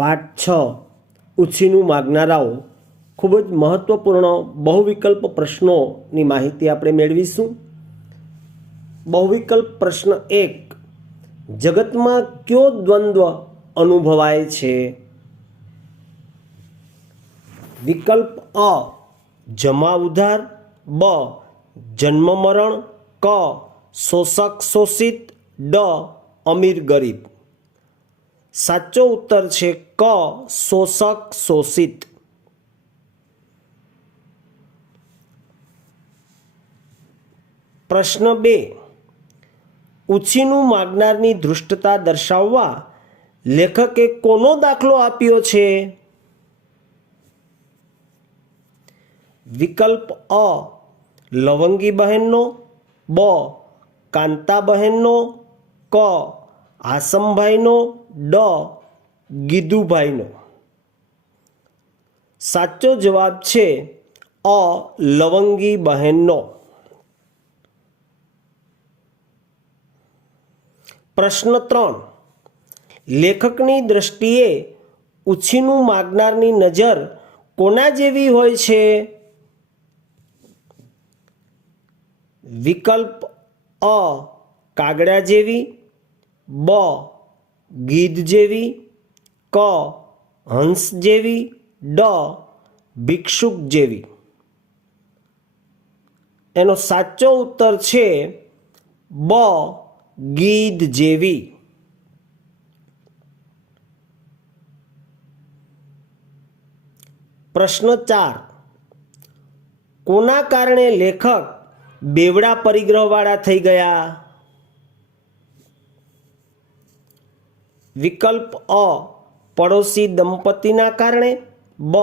પાઠ 6 ઉછીનું માગનારાઓ ખૂબ જ મહત્વપૂર્ણ બહુવિકલ્પ પ્રશ્નોની માહિતી આપણે મેળવીશું। બહુવિકલ્પ પ્રશ્ન 1, જગતમાં કયો દ્વંદ્વ અનુભવાય છે? વિકલ્પ અ જમા ઉધાર, બ જન્મ મરણ, ક શોષક શોષિત, ડ અમીર ગરીબ। સાચો ઉત્તર છે ક શોષક શોષિત। પ્રશ્ન 2, ઉછીનું માગનારની ધૃષ્ટતા દર્શાવવા લેખકે કોનો દાખલો આપ્યો છે? વિકલ્પ અ લવંગી બહેનનો, બ કાંતા બહેનનો, ક આસમભાઈનો, ડ ગીદુભાઈનો। સાચો જવાબ છે અ લવંગી બહેનનો। પ્રશ્ન 3, લેખકની દ્રષ્ટિએ ઉછીનું માગનારની નજર કોના જેવી હોય છે? વિકલ્પ અ કાગડા જેવી, બ ગીધ જેવી, ક હંસ જેવી, ડ ભિક્ષુક જેવી। એનો સાચો ઉત્તર છે બ ગીધ જેવી। પ્રશ્ન 4, કોના કારણે લેખક બેવડા પરિગ્રહવાળા થઈ ગયા? વિકલ્પ અ પડોશી દંપતીના કારણે, બ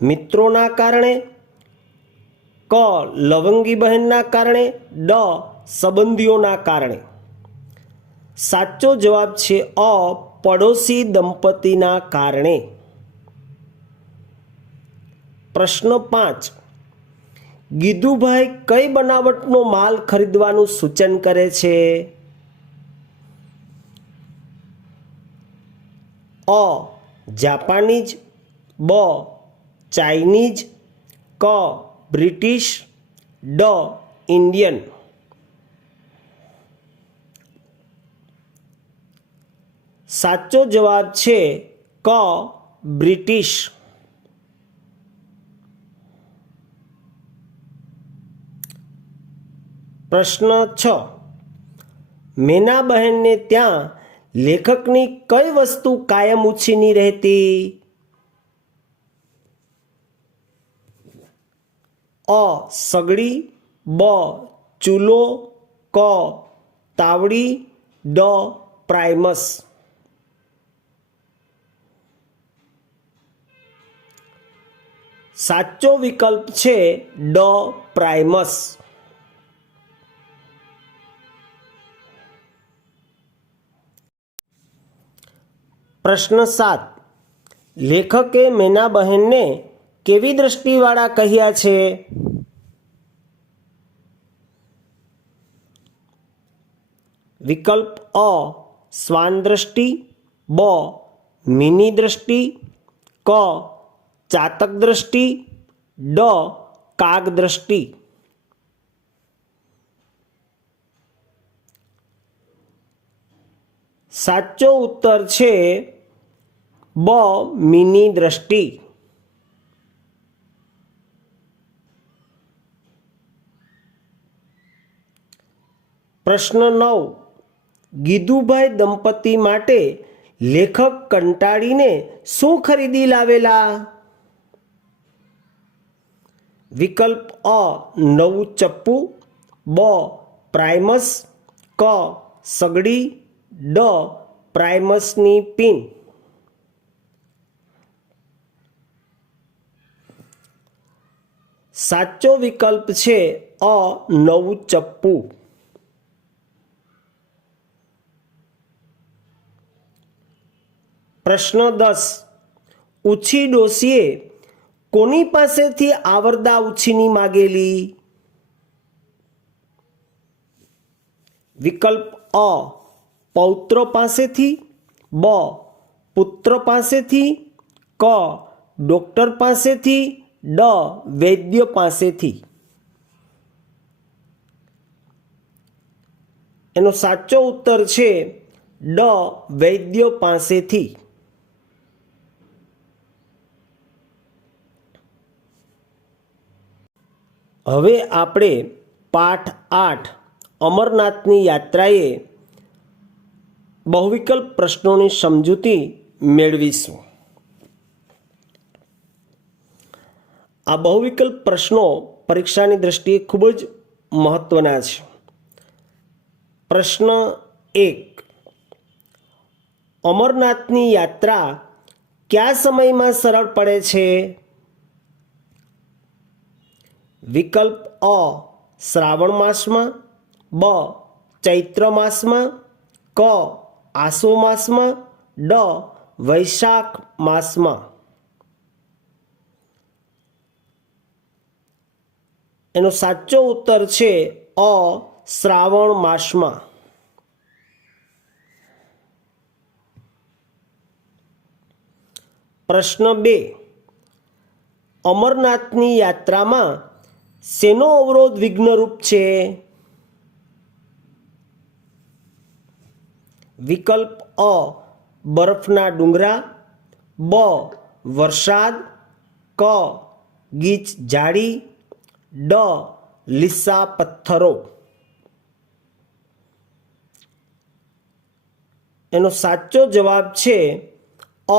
મિત્રોના કારણે, ક લવંગી બહેનના કારણે, ડ સંબંધીઓના કારણે। સાચો જવાબ છે અ પડોશી દંપતીના કારણે। પ્રશ્ન 5, ગીદુભાઈ કઈ બનાવટનો માલ ખરીદવાનું સૂચન કરે છે? અ જાપાનીઝ, બ ચાઇનીઝ, ક બ્રિટિશ, ડ ઇન્ડિયન। સાચો જવાબ છે ક બ્રિટિશ। પ્રશ્ન 6, મેના બહેનને ત્યાં લેખકની કઈ વસ્તુ કાયમ ઉછીની રહેતી? અ સગડી, બ ચૂલો, ક તાવડી, ડ પ્રાઇમસ। સાચો વિકલ્પ છે ડ પ્રાઇમસ। પ્રશ્ન 7, લેખકે મેના બહેનને કેવી દ્રષ્ટિવાળા કહ્યા છે? વિકલ્પ અ શ્વાન દ્રષ્ટિ, બ મિની દ્રષ્ટિ, ક ચાતક દ્રષ્ટિ, ડ કાગ દ્રષ્ટિ। સાચો ઉત્તર છે બ મિની દ્રષ્ટિ। પ્રશ્ન 9, ગીદુભાઈ દંપતી માટે લેખક કંટાળીને શું ખરીદી લાવેલા? વિકલ્પ અ નવું ચપ્પુ, બ પ્રાઇમસ, ક સગડી, ડ પ્રાઇમસની પિન। સાચો વિકલ્પ છે અ નવું ચપ્પુ। પ્રશ્ન 10, ઉછી ડોશીએ કોની પાસેથી આવરદા ઉછીની માગેલી? વિકલ્પ અ પૌત્ર પાસેથી, બ પુત્ર પાસેથી, ક ડૉક્ટર પાસેથી, ડ વૈદ્ય પાસેથી. એનો સાચો ઉત્તર છે ડ વૈદ્ય પાસેથી. હવે આપણે પાઠ 8 અમરનાથની યાત્રાએ બહુવિકલ્પ પ્રશ્નોની સમજૂતી મેળવીશું. આ બહુવિકલ્પ પ્રશ્નો પરીક્ષાની દ્રષ્ટિએ ખૂબ જ મહત્વના છે. પ્રશ્ન 1, અમરનાથની યાત્રા કયા સમયમાં સરળ પડે છે? વિકલ્પ અ શ્રાવણ માસમાં, બ ચૈત્ર માસમાં, ક આસો માસમાં, ડ વૈશાખ માસમાં. એનો સાચો ઉત્તર છે અ શ્રાવણ માસમાં. પ્રશ્ન 2, અમરનાથની યાત્રામાં શેનો અવરોધ વિઘ્નરૂપ છે? વિકલ્પ અ બરફના ડુંગરા, બ વરસાદ, ક ગીચ ઝાડી, ડ લીસા પથ્થરો. એનો સાચો જવાબ છે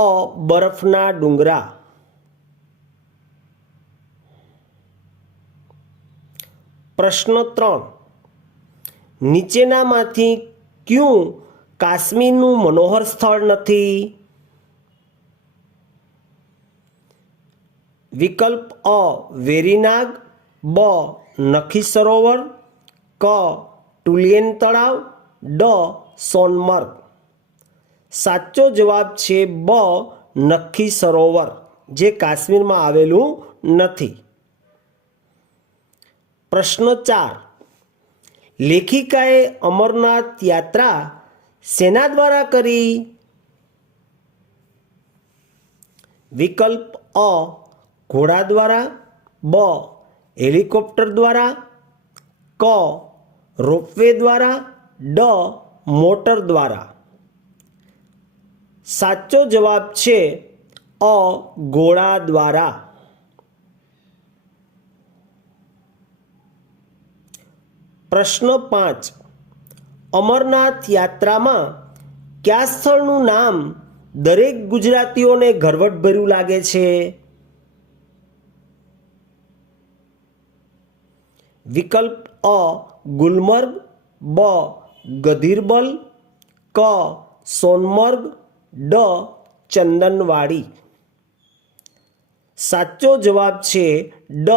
અ બરફના ડુંગરા. પ્રશ્ન 3, નીચેનામાંથી કયું કાશ્મીરનું મનોહર સ્થળ નથી? વિકલ્પ અ વેરીનાગ, બ નખી સરોવર, ક ટુલિયન તળાવ, ડ સોનમર્ગ. સાચો જવાબ છે બ નખી સરોવર, જે કાશ્મીરમાં આવેલું નથી. પ્રશ્ન 4, લેખિકાએ અમરનાથ યાત્રા શેના દ્વારા કરી? વિકલ્પ અ ઘોડા દ્વારા, બ હેલિકોપ્ટર દ્વારા, ક રોપવે દ્વારા, ડ મોટર દ્વારા. સાચો જવાબ છે અ ઘોડા દ્વારા. પ્રશ્ન 5, અમરનાથ યાત્રામાં કયા સ્થળનું નામ દરેક ગુજરાતીઓને ગરવટભર્યું લાગે છે? વિકલ્પ અ ગુલમર્ગ, બ ગધીરબલ, ક સોનમર્ગ, ડ ચંદનવાડી. સાચો જવાબ છે ડ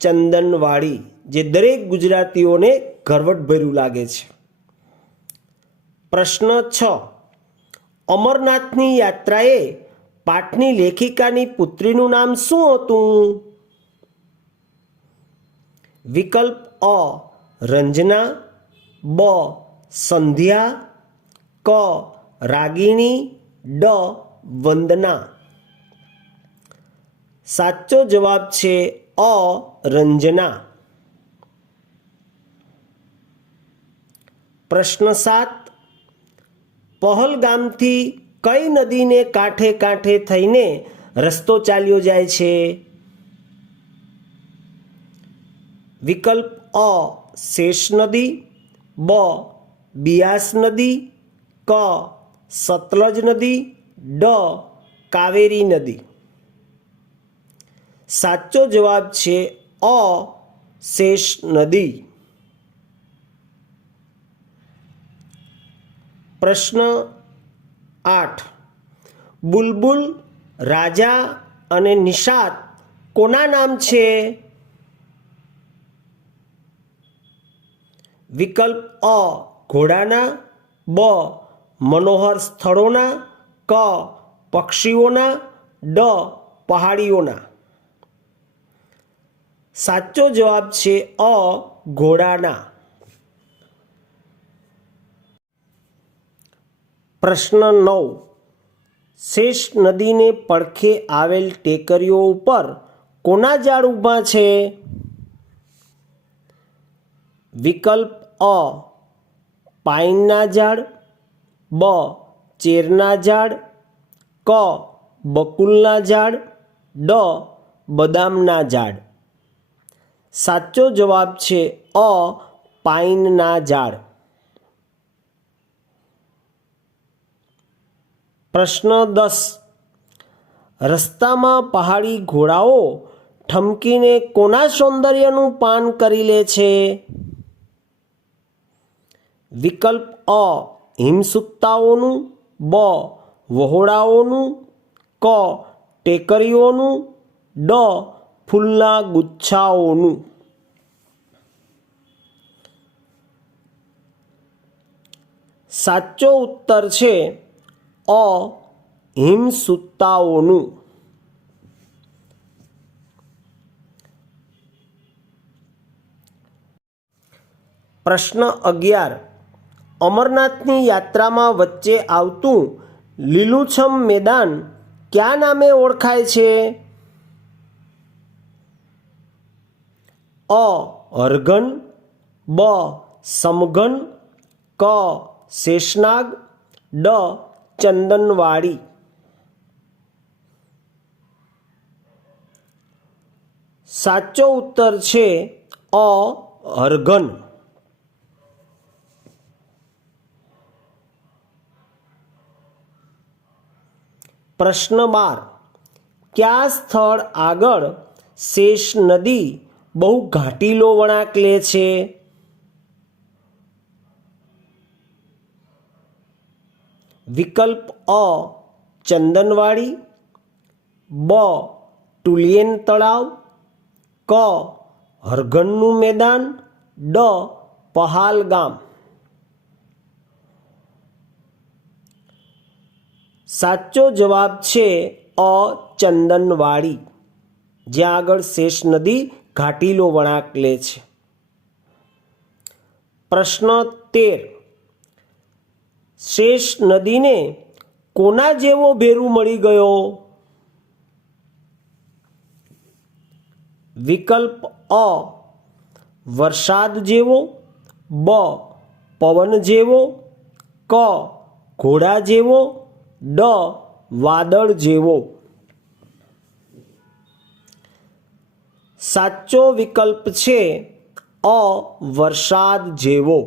ચંદનવાડી, જે દરેક ગુજરાતીઓને ગરવટભર્યું લાગે છે. પ્રશ્ન 6, અમરનાથની યાત્રાએ પાઠની લેખિકાની પુત્રીનું નામ શું હતું? વિકલ્પ અ રંજના, બ સંધ્યા, ક રાગિણી, ડ વંદના. સાચો જવાબ છે અ રંજના. પ્રશ્ન 7, પહલગામથી કઈ નદીને કાંઠે કાંઠે થઈને રસ્તો ચાલ્યો જાય છે? વિકલ્પ અ શેષ નદી, બ બિયાસ નદી, ક સતલજ નદી, ડ કાવેરી નદી. સાચો જવાબ છે અ શેષ નદી. પ્રશ્ન 8, બુલબુલ, રાજા અને નિષાદ કોના નામ છે? વિકલ્પ અ ઘોડાના, બ મનોહર સ્થળોના, ક પક્ષીઓના, ડ પહાડીઓના. સાચો જવાબ છે અ ઘોડાના. પ્રશ્ન 9, શેષ નદીને પડખે આવેલ ટેકરીઓ ઉપર કોના ઝાડ ઊભા છે? વિકલ્પ અ પાઇનના ઝાડ, બ ચેરના ઝાડ, ક બકુલના ઝાડ, ડ બદામના ઝાડ. સાચો જવાબ છે અ પાઇનના ઝાડ. પ્રશ્ન 10. રસ્તામાં પહાડી ઘોડાઓ ઠમકીને કોના સૌંદર્યનું પાન કરી લે છે? વિકલ્પ અ હિમસૂક્તાઓનું, બ વહોડાઓનું, ક ટેકરીઓનું, ડ ફૂલના ગુચ્છાઓનું. સાચો ઉત્તર છે અ હિમસૂક્તાઓનું. પ્રશ્ન 11. અમરનાથની યાત્રામાં વચ્ચે આવતું લીલુંછમ મેદાન કયા નામે ઓળખાય છે? અ હરઘન, બ સમઘન, ક શેષનાગ, ડ ચંદનવાડી. સાચો ઉત્તર છે અ હરઘન. પ્રશ્ન 12. કયા સ્થળ આગળ શેષ નદી બહુ ઘાટીલો વળાંક લે છે? વિકલ્પ અ ચંદનવાડી, બ ટુલિયન તળાવ, ક હરઘનનું મેદાન, ડ પહાલગામ. સાચો જવાબ છે અ ચંદનવાડી, જ્યાં આગળ શેષ નદી ઘાટીલો વળાંક લે છે. પ્રશ્ન 13. શેષ નદીને કોના જેવો ભેરું મળી ગયો? વિકલ્પ અ વરસાદ જેવો, બ પવન જેવો, ક ઘોડા જેવો, ડ વાદળ જેવો. સાચો વિકલ્પ છે અ વરસાદ જેવો.